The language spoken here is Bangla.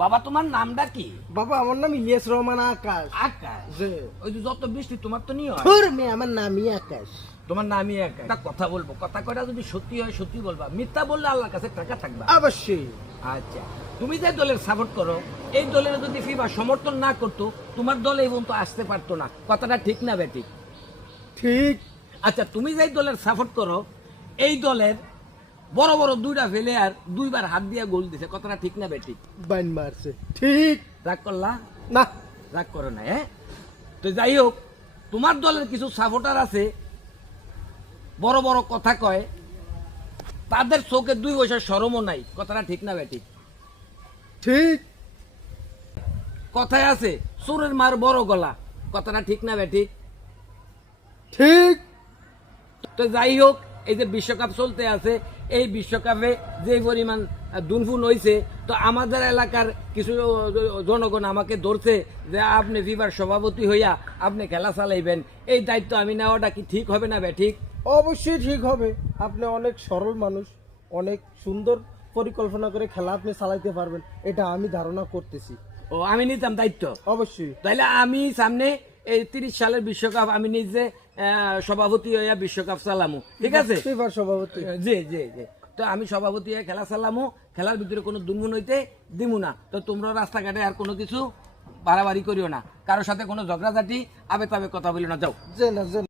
বাবা তোমার নামটা কি? বাবা আমার নাম ইলিয়াস রহমান আকাশ। আকাশ। জি। ওই যে যত বৃষ্টি তোমার তো নিয়ে হয়। ধুর মেয়ে, আমার নামই আকাশ। তোমার নামই আকাশ। একটা কথা বলবো, কথা কয়টা যদি সত্যি হয় সত্যি বলবা, মিথ্যা বললে আল্লাহর কাছে টাকা থাকবা। অবশ্যই। আচ্ছা, তুমি যে দলের সাপোর্ট করো, এই দলের যদি ফিফা সমর্থন না করতো, তোমার দল এই পর্যন্ত আসতে পারতো না। কথাটা ঠিক না বেঠিক? ঠিক। আচ্ছা, তুমি যে দলের সাপোর্ট করো, এই দলের বড় বড় দুইটা প্লেয়ার দুইবার হাত দিয়ে গোল দিছে। কথাটা ঠিক না বেঠিক? বাইন মারছে। ঠিক। রাগ করলা? না। রাগ করো না, হ্যাঁ? তো যাই হোক, তোমার দলের কিছু সাপোর্টার আছে, বড় বড় কথা কয়, তাদের চোখে দুই পয়সা শরমও নাই। কথাটা ঠিক না বেঠিক? ঠিক। কথায় আছে চোরের মার বড় গলা। কথাটা ঠিক না বেঠিক? ঠিক। তো যাই হোক, এই যে বিশ্বকাপ চলতে আছে, এই বিশ্বকাপে যে পরিমাণ দুনফুন হয়েছে, তো আমাদের এলাকার কিছু জনগণ আমাকে ধরছে যে আপনি ফিফার সভাপতি হইয়া আপনি খেলা চালাইবেন, এই দায়িত্ব আমি নেওয়াটা কি ঠিক হবে না বেঠিক? অবশ্যই ঠিক হবে। আপনি অনেক সরল মানুষ, অনেক সুন্দর পরিকল্পনা করে খেলা আপনি চালাইতে পারবেন, এটা আমি ধারণা করতেছি। ও, আমি নিতাম দায়িত্ব। অবশ্যই। তাইলে আমি সামনে এই 30 সালের বিশ্বকাপ আমি নিজে সভাপতি হইয়া বিশ্বকাপ চালামু, ঠিক আছে? ফিফার সভাপতি। জি জি জি। তো আমি সভাপতি হয়ে খেলা চালামু, খেলার ভিতরে কোনো দুনমুন হইতে দিমু না। তো তোমরা রাস্তাঘাটে আর কোনো কিছু বাড়াবাড়ি করিও না, কারোর সাথে কোনো ঝগড়াঝাটি আবে তবে কথা বলিও না, যাও। যে না যে